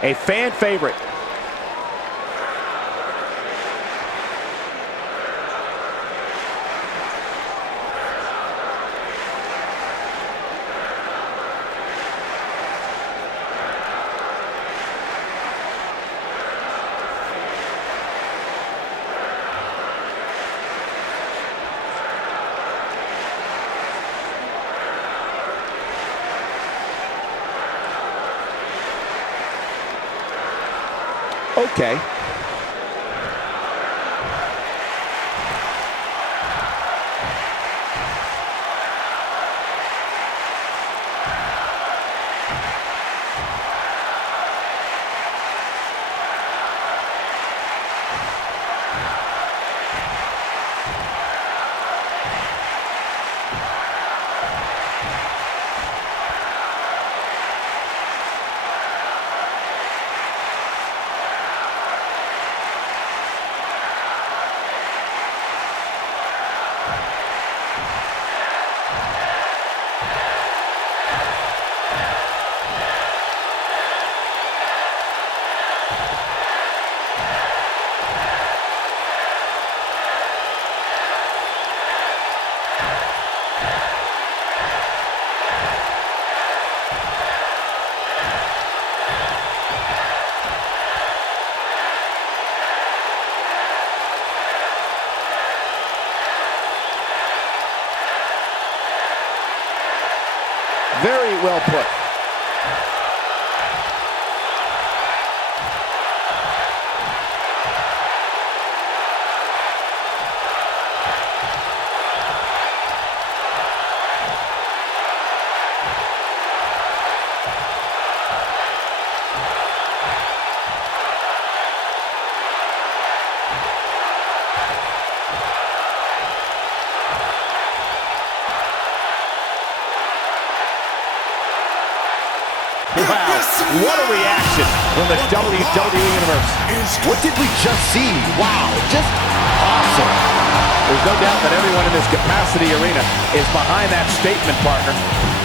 A fan favorite. Okay. Very well put. Wow, what a reaction from the WWE Universe. What did we just see? Wow, just awesome. There's no doubt that everyone in this capacity arena is behind that statement, partner.